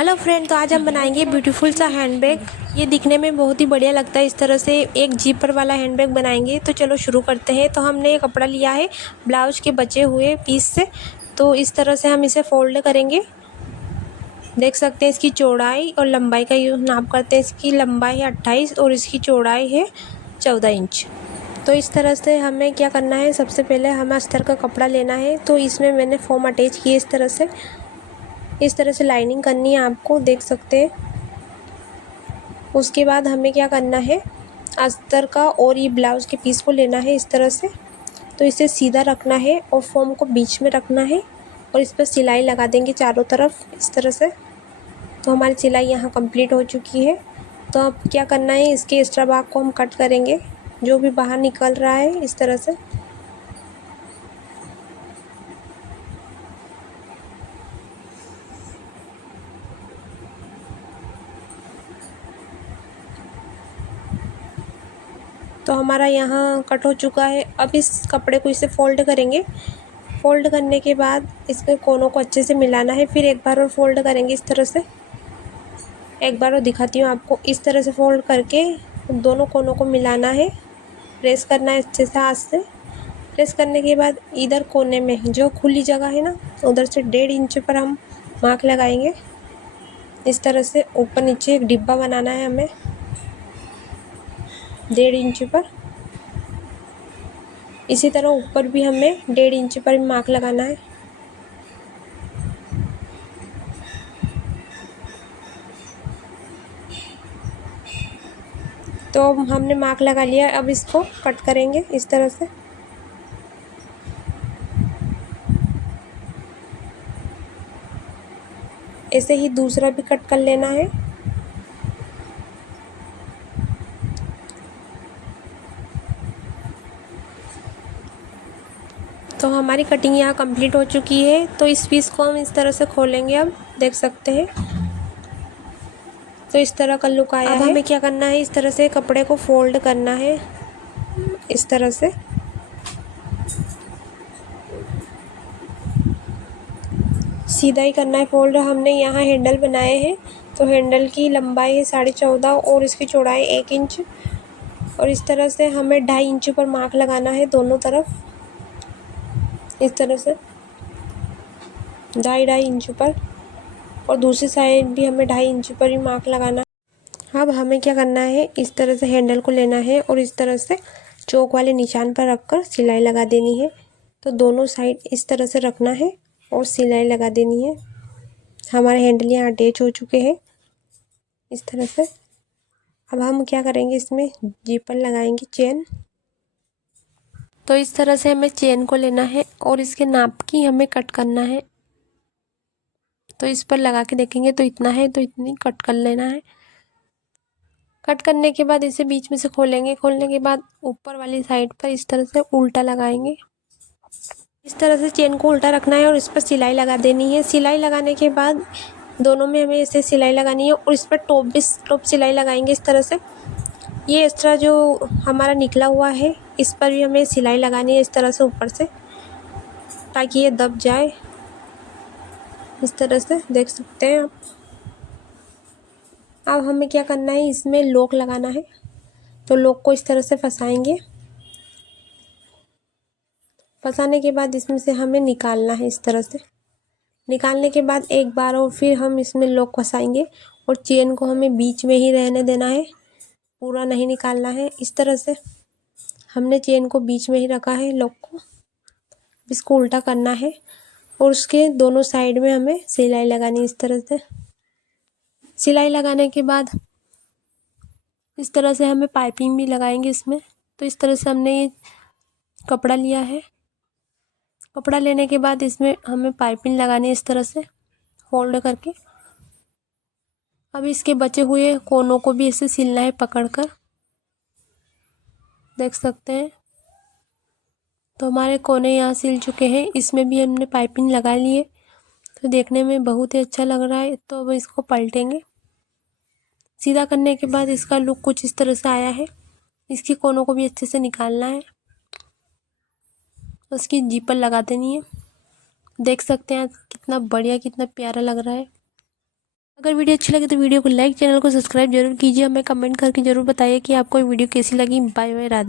Hello friend, तो आज हम बनाएंगे ब्यूटीफुल सा हैंडबैग। ये दिखने में बहुत ही बढ़िया लगता है। इस तरह से एक जीपर वाला हैंडबैग बनाएंगे। तो चलो शुरू करते हैं। तो हमने ये कपड़ा लिया है ब्लाउज के बचे हुए पीस से। तो इस तरह से हम इसे फोल्ड करेंगे। देख सकते हैं इसकी चौड़ाई और लंबाई का नाप करते हैं। इसकी लंबाई है 28 और इसकी चौड़ाई है 14 इंच। तो इस तरह से हमें क्या करना है, सबसे पहले हमें अस्तर का कपड़ा लेना है। तो इसमें मैंने फोम अटैच की है। इस तरह से लाइनिंग करनी है, आपको देख सकते हैं। उसके बाद हमें क्या करना है, अस्तर का और ये ब्लाउज़ के पीस को लेना है इस तरह से। तो इसे सीधा रखना है और फोम को बीच में रखना है और इस पर सिलाई लगा देंगे चारों तरफ इस तरह से। तो हमारी सिलाई यहाँ कंप्लीट हो चुकी है। तो अब क्या करना है, इसके एक्स्ट्रा भाग को हम कट करेंगे, जो भी बाहर निकल रहा है इस तरह से। तो हमारा यहाँ कट हो चुका है। अब इस कपड़े को इसे फोल्ड करेंगे। फोल्ड करने के बाद इसके कोनों को अच्छे से मिलाना है। फिर एक बार और फोल्ड करेंगे इस तरह से। एक बार और दिखाती हूँ आपको। इस तरह से फोल्ड करके दोनों कोनों को मिलाना है, प्रेस करना है अच्छे से हाथ से। प्रेस करने के बाद इधर कोने में जो खुली जगह है ना, उधर से 1.5 इंच पर हम मार्क लगाएंगे। इस तरह से ऊपर नीचे एक डिब्बा बनाना है हमें 1.5 इंच पर। इसी तरह ऊपर भी हमें 1.5 इंच पर मार्क लगाना है। तो हमने मार्क लगा लिया। अब इसको कट करेंगे इस तरह से। ऐसे ही दूसरा भी कट कर लेना है। तो हमारी कटिंग यहाँ कंप्लीट हो चुकी है। तो इस पीस को हम इस तरह से खोलेंगे। अब देख सकते हैं, तो इस तरह का लुक आया है। अब हमें क्या करना है, इस तरह से कपड़े को फोल्ड करना है इस तरह से। सीधा ही करना है फोल्ड। हमने यहाँ हैंडल बनाए हैं। तो हैंडल की लंबाई है 14.5 और इसकी चौड़ाई 1 इंच। और इस तरह से हमें 2.5 इंच पर मार्क लगाना है दोनों तरफ इस तरह से, 2.5 इंच पर। और दूसरी साइड भी हमें 2.5 इंच पर ही मार्क लगाना है। अब हमें क्या करना है, इस तरह से हैंडल को लेना है और इस तरह से चौक वाले निशान पर रखकर सिलाई लगा देनी है। तो दोनों साइड इस तरह से रखना है और सिलाई लगा देनी है। हमारे हैंडल यहाँ अटैच हो चुके हैं इस तरह से। अब हम क्या करेंगे, इसमें जीपर लगाएंगे चेन। तो इस तरह से हमें चेन को लेना है और इसके नाप की हमें कट करना है। तो इस पर लगा के देखेंगे तो इतना है, तो इतनी कट कर लेना है। कट करने के बाद इसे बीच में से खोलेंगे। खोलने के बाद ऊपर वाली साइड पर इस तरह से उल्टा लगाएंगे। इस तरह से चेन को उल्टा रखना है और इस पर सिलाई लगा देनी है। सिलाई लगाने के बाद दोनों में हमें ऐसे सिलाई लगानी है और इस पर टॉप सिलाई लगाएंगे इस तरह से। ये एक्स्ट्रा जो हमारा निकला हुआ है, इस पर भी हमें सिलाई लगानी है इस तरह से ऊपर से, ताकि ये दब जाए इस तरह से। देख सकते हैं आप। अब हमें क्या करना है, इसमें लॉक लगाना है। तो लॉक को इस तरह से फंसाएंगे। फंसाने के बाद इसमें से हमें निकालना है इस तरह से। निकालने के बाद एक बार और फिर हम इसमें लॉक फंसाएंगे और चेन को हमें बीच में ही रहने देना है, पूरा नहीं निकालना है। इस तरह से हमने चेन को बीच में ही रखा है लॉक को। इसको उल्टा करना है और उसके दोनों साइड में हमें सिलाई लगानी है इस तरह से। सिलाई लगाने के बाद इस तरह से हमें पाइपिंग भी लगाएंगे इसमें। तो इस तरह से हमने ये कपड़ा लिया है। कपड़ा लेने के बाद इसमें हमें पाइपिंग लगानी है इस तरह से फोल्ड करके। अब इसके बचे हुए कोनों को भी ऐसे सिलना है पकड़कर, देख सकते हैं। तो हमारे कोने यहाँ सिल चुके हैं। इसमें भी हमने पाइपिंग लगा ली है। तो देखने में बहुत ही अच्छा लग रहा है। तो अब इसको पलटेंगे। सीधा करने के बाद इसका लुक कुछ इस तरह से आया है। इसकी कोनों को भी अच्छे से निकालना है। उसकी जीपर लगा देनी है। देख सकते हैं कितना बढ़िया, कितना प्यारा लग रहा है। अगर वीडियो अच्छी लगे तो वीडियो को लाइक, चैनल को सब्सक्राइब जरूर कीजिए। हमें कमेंट करके जरूर बताइए कि आपको वीडियो कैसी लगी। Bye bye, Radhe.